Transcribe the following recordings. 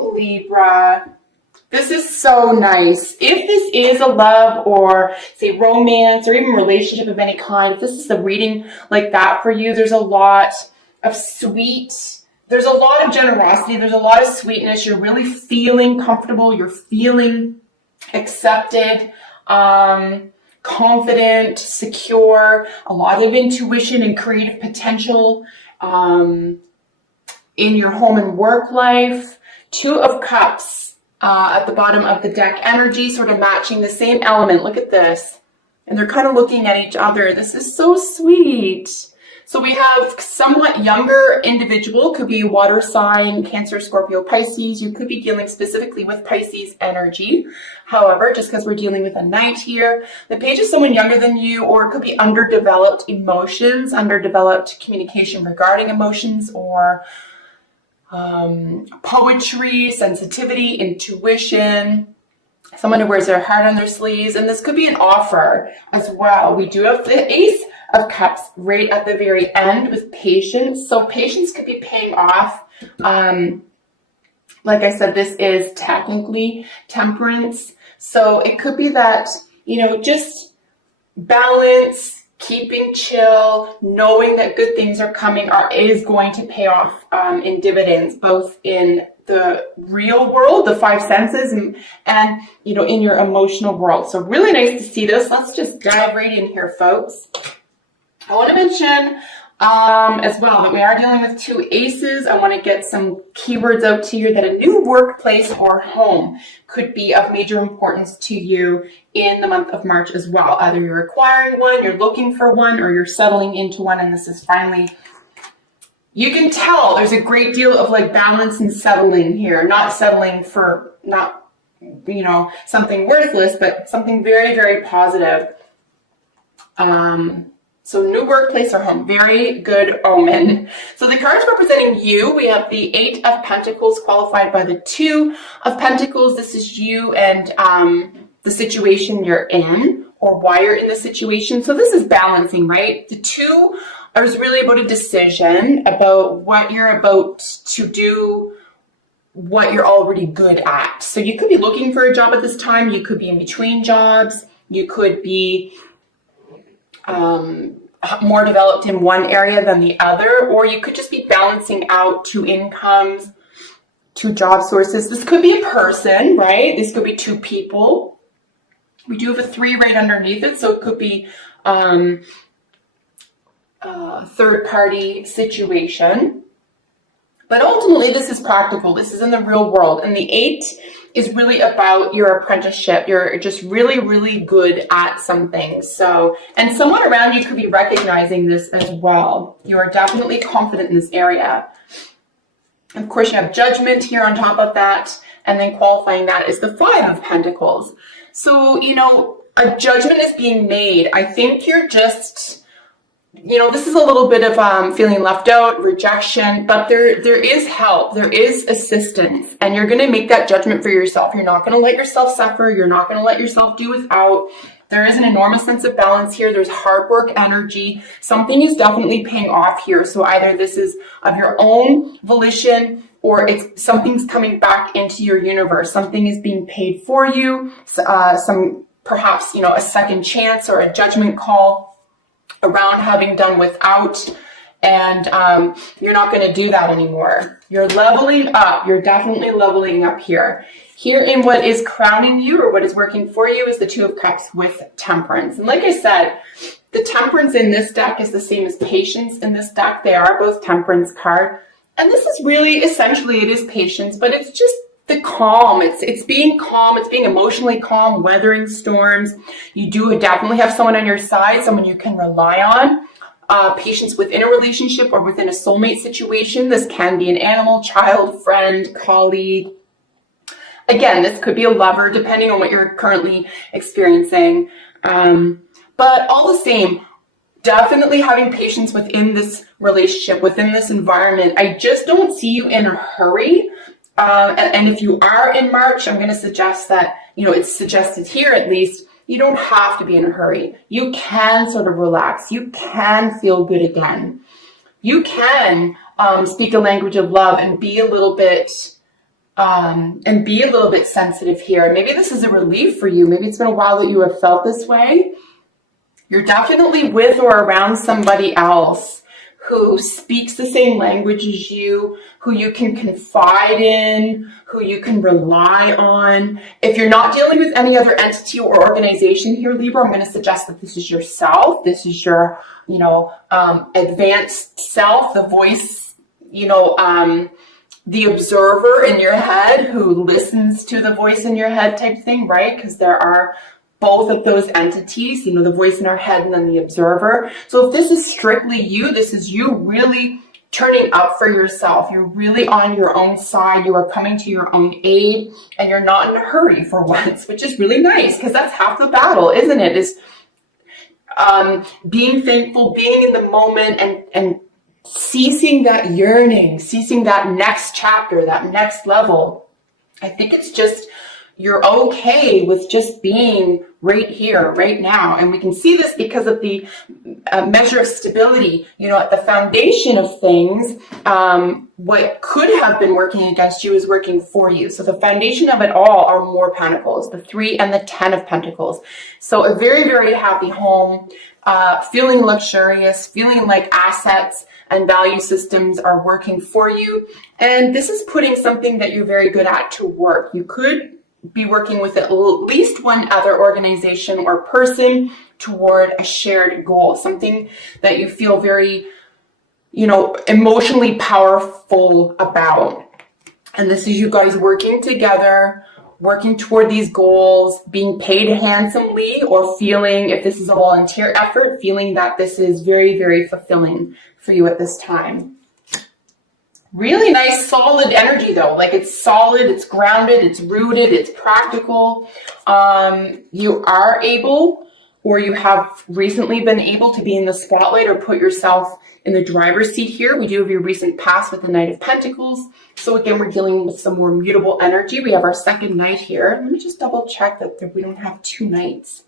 Oh, Libra. This is so nice. If this is a love or say romance or even relationship of any kind, if this is a reading like that for you, there's a lot of there's a lot of generosity, there's a lot of sweetness. You're really feeling comfortable, you're feeling accepted, confident, secure, a lot of intuition and creative potential in your home and work life. Two of Cups at the bottom of the deck, energy sort of matching the same element. Look at this. And they're kind of looking at each other. This is so sweet. So we have somewhat younger individual, could be water sign, Cancer, Scorpio, Pisces. You could be dealing specifically with Pisces energy. However, just because we're dealing with a knight here, the page is someone younger than you, or it could be underdeveloped emotions, underdeveloped communication regarding emotions, or poetry, sensitivity, intuition. Someone who wears their heart on their sleeves. And this could be an offer as well. We do have the Ace of Cups right at the very end with patience. So patience could be paying off. Like I said, this is technically Temperance. So it could be that, just balance, keeping chill, knowing that good things are coming is going to pay off in dividends, both in the real world, the five senses, and in your emotional world. So really nice to see this. Let's just dive right in here, folks. I want to mention as well that we are dealing with two aces. I want to get some keywords out to you that a new workplace or home could be of major importance to you in the month of March as well. Either you're acquiring one, you're looking for one, or you're settling into one, and this is finally, you can tell there's a great deal of like balance and settling here, not settling for something worthless, but something very, very positive. So new workplace or home, very good omen. So the cards representing you, we have the Eight of Pentacles qualified by the Two of Pentacles. This is you and the situation you're in, or why you're in the situation. So this is balancing, right? The Two is really about a decision, about what you're about to do, what you're already good at. So you could be looking for a job at this time. You could be in between jobs. You could be more developed in one area than the other, or you could just be balancing out two incomes, two job sources. This could be a person, right? This could be two people. We do have a 3 right underneath it, so it could be a third-party situation. But ultimately, this is practical. This is in the real world. And the 8 is really about your apprenticeship. You're just really, really good at something. So, and someone around you could be recognizing this as well. You are definitely confident in this area. Of course, you have Judgment here on top of that. And then qualifying that is the 5 of Pentacles. So, a judgment is being made. I think you're just, this is a little bit of feeling left out, rejection, but there is help, there is assistance, and you're going to make that judgment for yourself. You're not going to let yourself suffer. You're not going to let yourself do without. There is an enormous sense of balance here. There's hard work energy. Something is definitely paying off here. So either this is of your own volition, or something's coming back into your universe. Something is being paid for you. Perhaps, a second chance or a judgment call around having done without, and you're not going to do that anymore. You're leveling up. You're definitely leveling up here. Here in what is crowning you, or what is working for you, is the Two of Cups with Temperance. And like I said, the Temperance in this deck is the same as Patience in this deck. They are both Temperance card. And this is really, essentially, it is patience, but it's just the calm. It's being calm. It's being emotionally calm, weathering storms. You do definitely have someone on your side, someone you can rely on. Patience within a relationship or within a soulmate situation. This can be an animal, child, friend, colleague. Again, this could be a lover, depending on what you're currently experiencing. But all the same, definitely having patience within this relationship, within this environment. I just don't see you in a hurry. And if you are in March, I'm going to suggest that, it's suggested here at least, you don't have to be in a hurry. You can sort of relax. You can feel good again. You can speak a language of love and be a little bit and be a little bit sensitive here. Maybe this is a relief for you. Maybe it's been a while that you have felt this way. You're definitely with or around somebody else who speaks the same language as you, who you can confide in, who you can rely on. If you're not dealing with any other entity or organization here, Libra, I'm going to suggest that this is yourself. This is your, advanced self, the voice, the observer in your head who listens to the voice in your head type thing, right? Because there are both of those entities, the voice in our head and then the observer. So if this is strictly you, this is you really turning up for yourself. You're really on your own side. You are coming to your own aid, and you're not in a hurry for once, which is really nice, because that's half the battle, isn't it? Is being thankful, being in the moment, and ceasing that yearning, ceasing that next chapter, that next level. I think it's just, you're okay with just being right here, right now. And we can see this because of the measure of stability. At the foundation of things, what could have been working against you is working for you. So the foundation of it all are more pentacles, the 3 and the 10 of pentacles. So a very, very happy home, feeling luxurious, feeling like assets and value systems are working for you. And this is putting something that you're very good at to work. You could be working with at least one other organization or person toward a shared goal, something that you feel very, emotionally powerful about. And this is you guys working together, working toward these goals, being paid handsomely, or feeling, if this is a volunteer effort, feeling that this is very, very fulfilling for you at this time. Really nice, solid energy though. Like, it's solid, it's grounded, it's rooted, it's practical. You are able, or you have recently been able to be in the spotlight or put yourself in the driver's seat here. We do have your recent past with the Knight of Pentacles. So again, we're dealing with some more mutable energy. We have our second Knight here. Let me just double check that we don't have 2 Knights.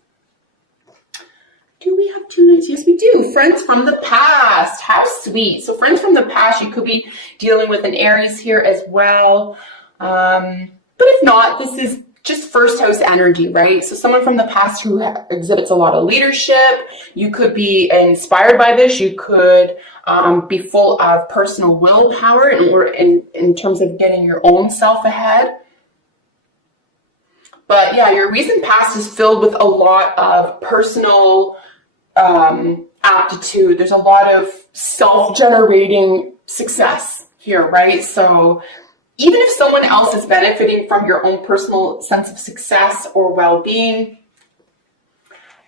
Do we have 2 Knights? Yes, we do. Friends from the past. How sweet. So friends from the past, you could be dealing with an Aries here as well. But if not, this is just first house energy, right? So someone from the past who exhibits a lot of leadership. You could be inspired by this. You could be full of personal willpower in terms of getting your own self ahead. But yeah, your recent past is filled with a lot of personal aptitude. There's a lot of self-generating success here, right? So even if someone else is benefiting from your own personal sense of success or well-being,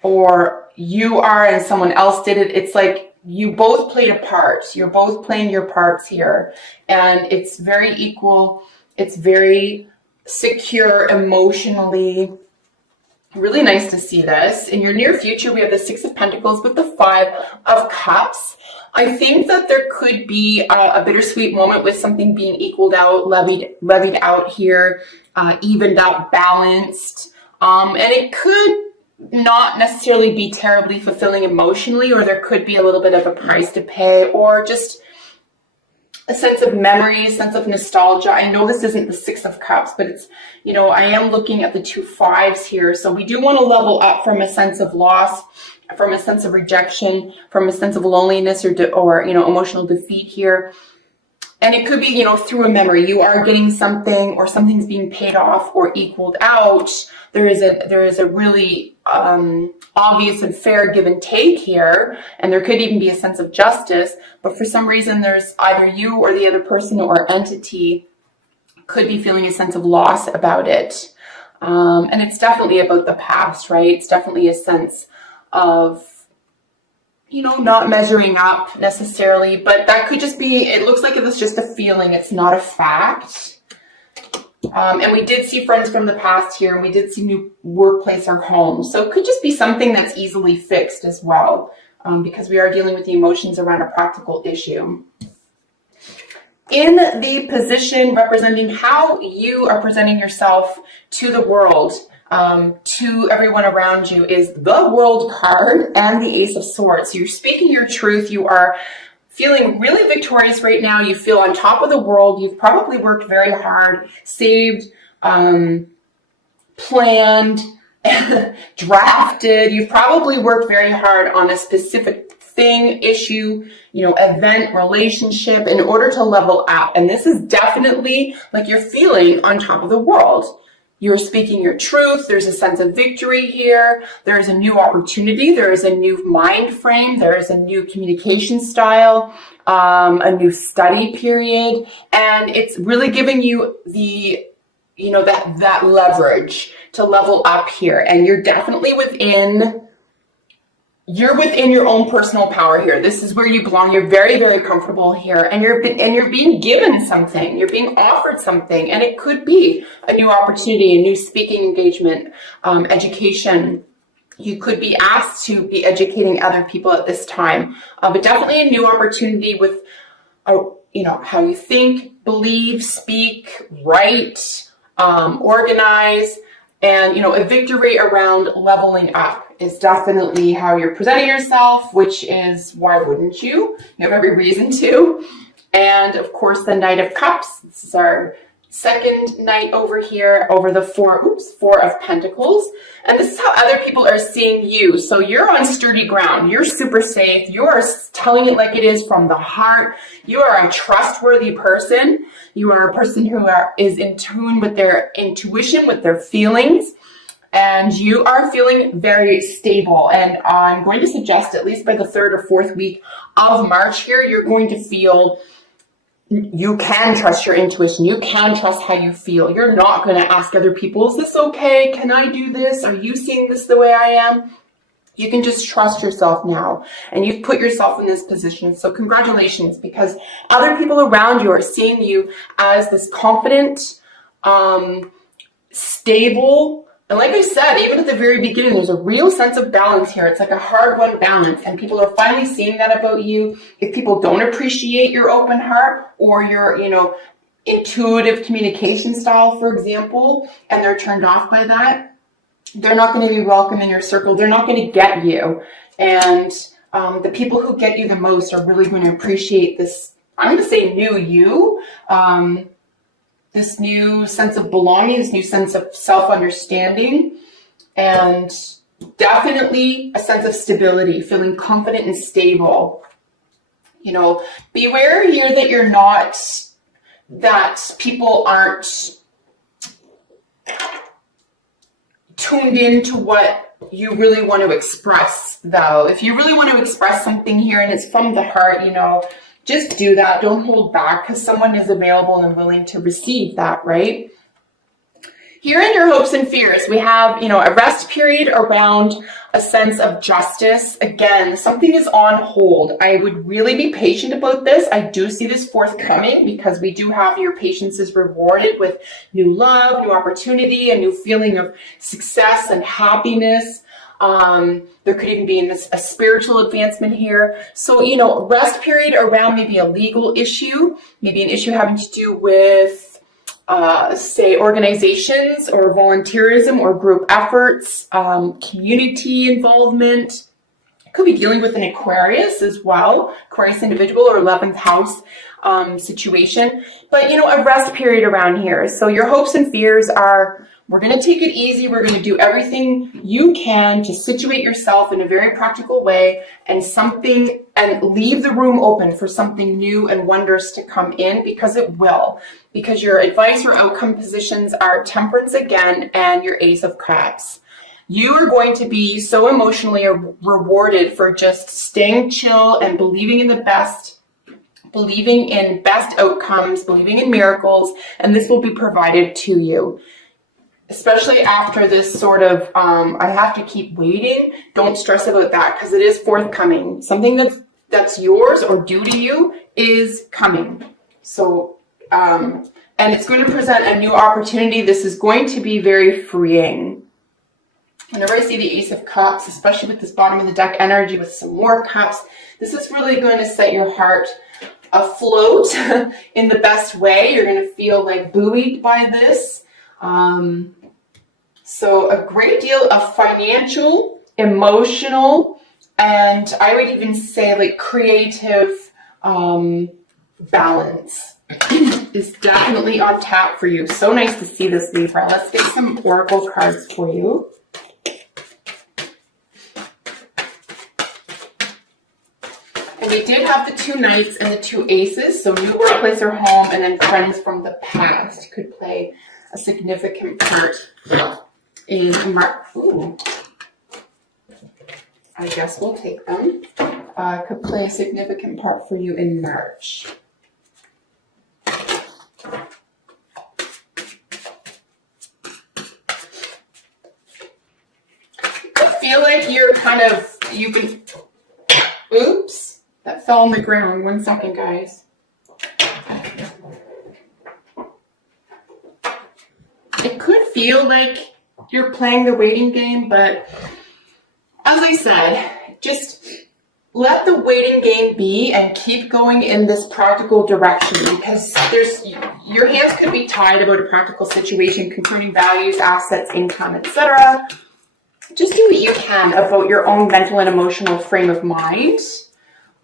or you are and someone else did it, it's like you both played a part. You're both playing your parts here, and it's very equal. It's very secure emotionally. Really nice to see this. In your near future, we have the 6 of Pentacles with the 5 of Cups. I think that there could be a bittersweet moment with something being equaled out, levied out here, evened out, balanced. And it could not necessarily be terribly fulfilling emotionally, or there could be a little bit of a price to pay, or just a sense of memory, sense of nostalgia. I know this isn't the 6 of Cups, but it's, I am looking at the 2 5s here. So we do want to level up from a sense of loss, from a sense of rejection, from a sense of loneliness or emotional defeat here. And it could be, through a memory. You are getting something, or something's being paid off or equaled out. There is a really obvious and fair give and take here, and there could even be a sense of justice. But for some reason, there's either you or the other person or entity could be feeling a sense of loss about it. And it's definitely about the past, right? It's definitely a sense of, not measuring up necessarily, but that could just be, it looks like it was just a feeling. It's not a fact. And we did see friends from the past here, and we did see new workplace or home. So it could just be something that's easily fixed as well, because we are dealing with the emotions around a practical issue. In the position representing how you are presenting yourself to the world, to everyone around you, is the World card and the Ace of Swords. So you're speaking your truth. You are feeling really victorious right now. You feel on top of the world. You've probably worked very hard, saved, planned, drafted. You've probably worked very hard on a specific thing, issue, event, relationship in order to level up. And this is definitely like you're feeling on top of the world. You're speaking your truth. There's a sense of victory here. There's a new opportunity. There is a new mind frame. There is a new communication style, a new study period. And it's really giving you the, that leverage to level up here. And you're definitely within your own personal power here. This is where you belong. You're very, very comfortable here, and you're being given something. You're being offered something, and it could be a new opportunity, a new speaking engagement, education. You could be asked to be educating other people at this time, but definitely a new opportunity with, how you think, believe, speak, write, organize. And, a victory around leveling up is definitely how you're presenting yourself, which is why wouldn't you? You have every reason to. And of course, the Knight of Cups. This is our second knight over here, over the Four of Pentacles. And this is how other people are seeing you. So you're on sturdy ground. You're super safe. You are telling it like it is from the heart. You are a trustworthy person. You are a person who is in tune with their intuition, with their feelings. And you are feeling very stable. And I'm going to suggest at least by the 3rd or 4th week of March here, you're going to feel you can trust your intuition. You can trust how you feel. You're not going to ask other people, is this okay? Can I do this? Are you seeing this the way I am? You can just trust yourself now. And you've put yourself in this position. So congratulations, because other people around you are seeing you as this confident, stable. And like I said, even at the very beginning, there's a real sense of balance here. It's like a hard-won balance, and people are finally seeing that about you. If people don't appreciate your open heart or your, intuitive communication style, for example, and they're turned off by that, they're not going to be welcome in your circle. They're not going to get you. And the people who get you the most are really going to appreciate this, I'm going to say new you, this new sense of belonging, this new sense of self-understanding, and definitely a sense of stability, feeling confident and stable. Beware here that people aren't tuned into what you really want to express, though. If you really want to express something here and it's from the heart, just do that. Don't hold back, because someone is available and willing to receive that, right? Here in your hopes and fears, we have, a rest period around a sense of justice. Again, something is on hold. I would really be patient about this. I do see this forthcoming, because we do have your patience is rewarded with new love, new opportunity, a new feeling of success and happiness. There could even be a spiritual advancement here. So, rest period around maybe a legal issue, maybe an issue having to do with, say, organizations or volunteerism or group efforts, community involvement. Could be dealing with an Aquarius as well, Aquarius individual or 11th house situation. But, a rest period around here. So your hopes and fears are, we're going to take it easy. We're going to do everything you can to situate yourself in a very practical way and leave the room open for something new and wondrous to come in, because it will. Because your advice or outcome positions are Temperance again and your Ace of Cups. You are going to be so emotionally rewarded for just staying chill and believing in the best, believing in best outcomes, believing in miracles, and this will be provided to you. Especially after this sort of, I have to keep waiting. Don't stress about that, because it is forthcoming. Something that's yours or due to you is coming. So, and it's going to present a new opportunity. This is going to be very freeing. Whenever I see the Ace of Cups, especially with this bottom of the deck energy with some more cups, this is really going to set your heart afloat in the best way. You're going to feel like buoyed by this. So a great deal of financial, emotional, and I would even say like creative balance is definitely on tap for you. So nice to see this, Libra. Let's get some oracle cards for you. And we did have the 2 knights and the 2 aces, so new workplace or home, and then friends from the past could play a significant part in ooh. I guess we'll take them. Could play a significant part for you in March. I feel like you're kind of, you can, oops, that fell on the ground. 1 second, guys. It could feel like you're playing the waiting game, but as I said, just let the waiting game be and keep going in this practical direction, because your hands could be tied about a practical situation concerning values, assets, income, etc. Just do what you can about your own mental and emotional frame of mind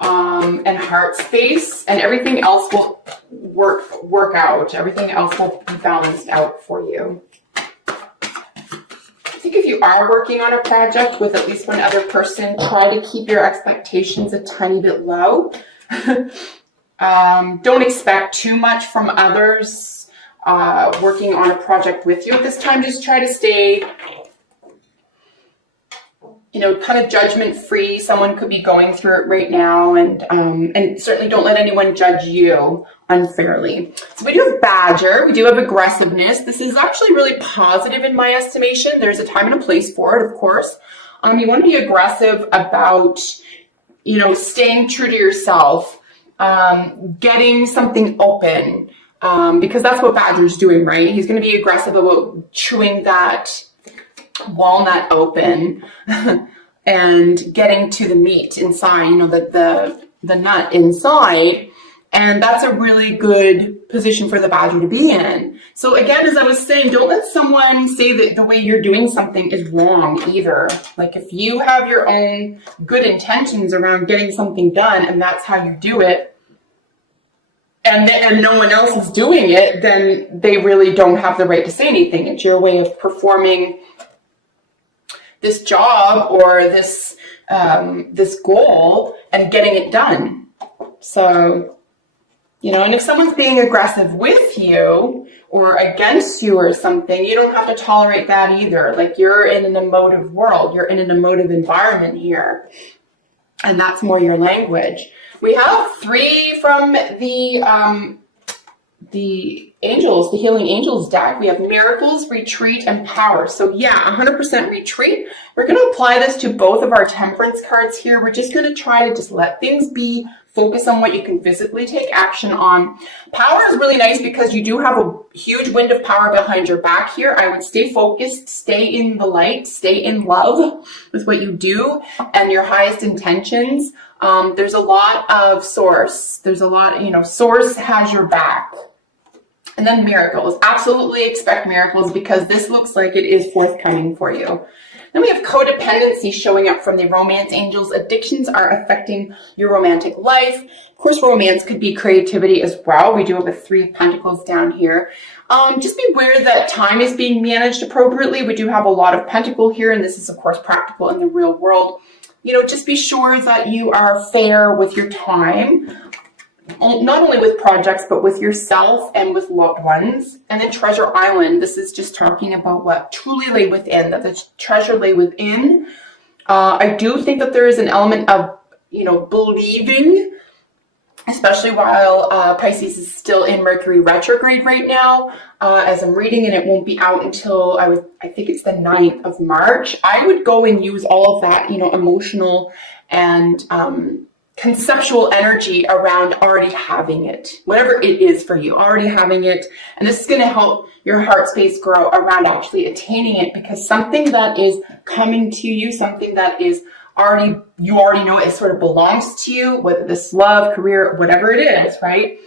and heart space, and everything else will work out. Everything else will be balanced out for you. I think if you are working on a project with at least one other person, try to keep your expectations a tiny bit low. Don't expect too much from others working on a project with you at this time. Just try to stay, kind of judgment free. Someone could be going through it right now, and certainly don't let anyone judge you unfairly. So we do have Badger, we do have aggressiveness. This is actually really positive in my estimation. There's a time and a place for it, of course. You want to be aggressive about, staying true to yourself, getting something open, because that's what Badger's doing, right? He's going to be aggressive about chewing that walnut open and getting to the meat inside, the nut inside. And that's a really good position for the Badger to be in. So again, as I was saying, don't let someone say that the way you're doing something is wrong either. Like if you have your own good intentions around getting something done and that's how you do it, and no one else is doing it, then they really don't have the right to say anything. It's your way of performing this job or this goal and getting it done. So, and if someone's being aggressive with you or against you or something, you don't have to tolerate that either. Like you're in an emotive world, you're in an emotive environment here, and that's more your language. We have 3 from the angels, the healing angels deck. We have miracles, retreat, and power. So yeah, 100% retreat. We're going to apply this to both of our temperance cards here. We're just going to try to just let things be, focus on what you can physically take action on. Power is really nice because you do have a huge wind of power behind your back here. I would stay focused, stay in the light, stay in love with what you do and your highest intentions. There's a lot of source. There's a lot, source has your back. And then miracles. Absolutely expect miracles because this looks like it is forthcoming for you. Then we have codependency showing up from the romance angels. Addictions are affecting your romantic life. Of course, romance could be creativity as well. We do have a 3 of Pentacles down here. Just beware that time is being managed appropriately. We do have a lot of Pentacle here, and this is, of course, practical in the real world. Just be sure that you are fair with your time. Not only with projects, but with yourself and with loved ones. And then Treasure Island, this is just talking about what truly lay within, that the treasure lay within. I do think that there is an element of, believing, especially while Pisces is still in Mercury retrograde right now. As I'm reading, and it won't be out until I think it's the 9th of March. I would go and use all of that, emotional and conceptual energy around already having it, whatever it is for you, already having it. And this is going to help your heart space grow around actually attaining it, because something that is coming to you, something that is you already know it sort of belongs to you, whether this love, career, whatever it is, right?